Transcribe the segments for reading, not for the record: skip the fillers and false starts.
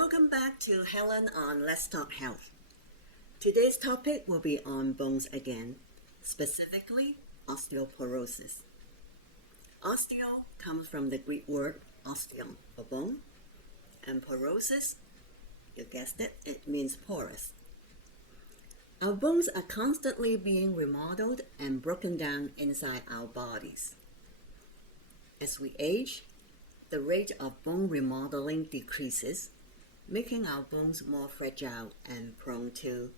Welcome back to Helen on Let's Talk Health. Today's topic will be on bones again, specifically osteoporosis. Osteo comes from the Greek word osteon, for bone, and porosis, you guessed it, it means porous. Our bones are constantly being remodeled and broken down inside our bodies. As we age, the rate of bone remodeling decreases, making our bones more fragile and prone to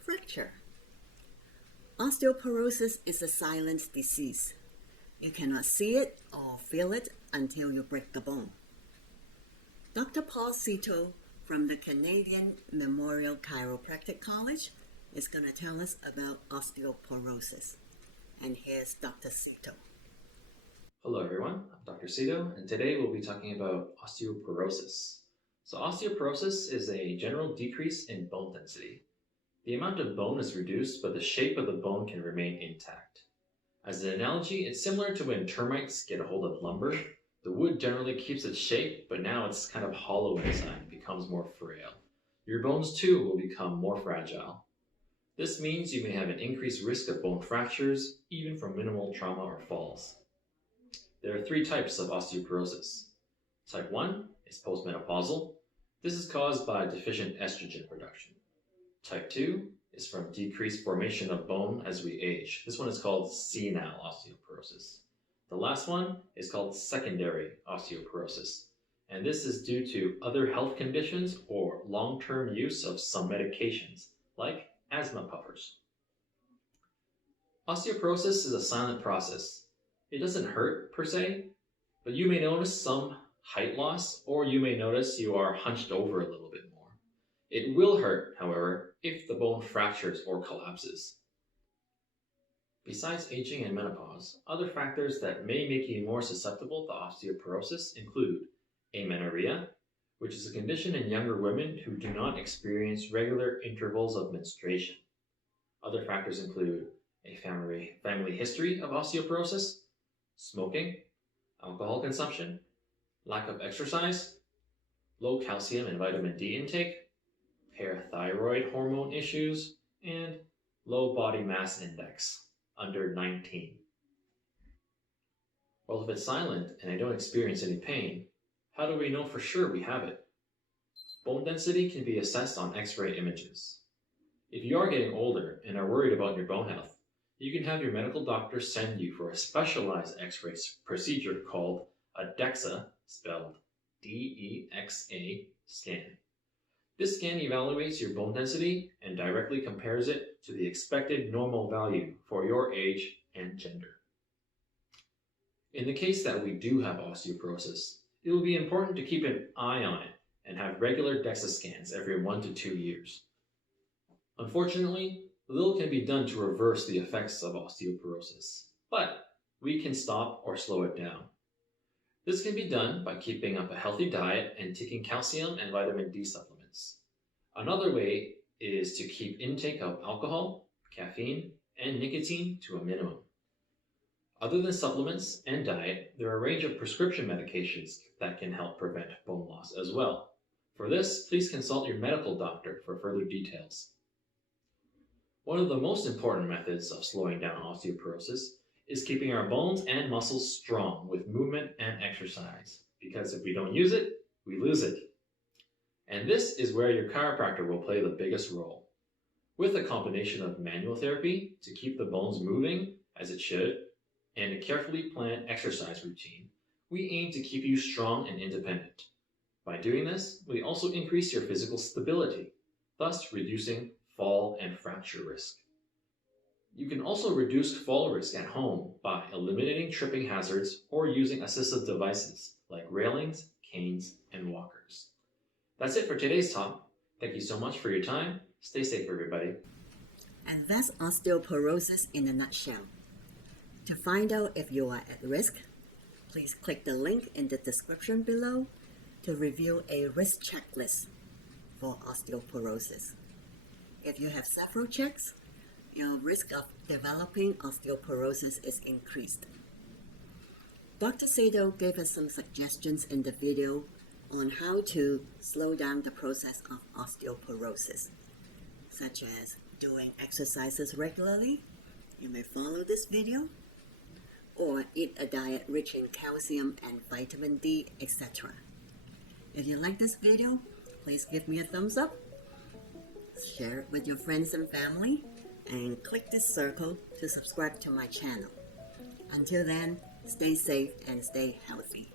fracture. Osteoporosis is a silent disease. You cannot see it or feel it until you break the bone. Dr. Paul Seto from the Canadian Memorial Chiropractic College is going to tell us about osteoporosis. And here's Dr. Seto. Hello everyone, I'm Dr. Seto, and today we'll be talking about osteoporosis. So osteoporosis is a general decrease in bone density. The amount of bone is reduced, but the shape of the bone can remain intact. As an analogy, it's similar to when termites get a hold of lumber. The wood generally keeps its shape, but now it's kind of hollow inside and becomes more frail. Your bones too will become more fragile. This means you may have an increased risk of bone fractures, even from minimal trauma or falls. There are three types of osteoporosis. Type 1 is postmenopausal. This is caused by deficient estrogen production. Type 2 is from decreased formation of bone as we age. This one is called senile osteoporosis. The last one is called secondary osteoporosis, and this is due to other health conditions or long-term use of some medications, like asthma puffers. Osteoporosis is a silent process. It doesn't hurt per se, but you may notice some height loss, or you may notice you are hunched over a little bit more. It will hurt, however, if the bone fractures or collapses. Besides aging and menopause, other factors that may make you more susceptible to osteoporosis include amenorrhea, which is a condition in younger women who do not experience regular intervals of menstruation. Other factors include a family history of osteoporosis, smoking, alcohol consumption, lack of exercise, low calcium and vitamin D intake, parathyroid hormone issues, and low body mass index, under 19. Well, if it's silent and I don't experience any pain, how do we know for sure we have it? Bone density can be assessed on X-ray images. If you are getting older and are worried about your bone health, you can have your medical doctor send you for a specialized X-ray procedure called a DEXA, spelled D-E-X-A, scan. This scan evaluates your bone density and directly compares it to the expected normal value for your age and gender. In the case that we do have osteoporosis, it will be important to keep an eye on it and have regular DEXA scans every 1 to 2 years. Unfortunately, little can be done to reverse the effects of osteoporosis, but we can stop or slow it down. This can be done by keeping up a healthy diet and taking calcium and vitamin D supplements. Another way is to keep intake of alcohol, caffeine, and nicotine to a minimum. Other than supplements and diet, there are a range of prescription medications that can help prevent bone loss as well. For this, please consult your medical doctor for further details. One of the most important methods of slowing down osteoporosis is keeping our bones and muscles strong with movement and exercise, because if we don't use it, we lose it. And this is where your chiropractor will play the biggest role. With a combination of manual therapy to keep the bones moving as it should, and a carefully planned exercise routine, we aim to keep you strong and independent. By doing this, we also increase your physical stability, thus reducing fall and fracture risk. You can also reduce fall risk at home by eliminating tripping hazards or using assistive devices like railings, canes, and walkers. That's it for today's talk. Thank you so much for your time. Stay safe, everybody. And that's osteoporosis in a nutshell. To find out if you are at risk, please click the link in the description below to review a risk checklist for osteoporosis. If you have several checks, your risk of developing osteoporosis is increased. Dr. Seto gave us some suggestions in the video on how to slow down the process of osteoporosis, such as doing exercises regularly. You may follow this video, or eat a diet rich in calcium and vitamin D, etc. If you like this video, please give me a thumbs up, share it with your friends and family, and click this circle to subscribe to my channel. Until then, stay safe and stay healthy.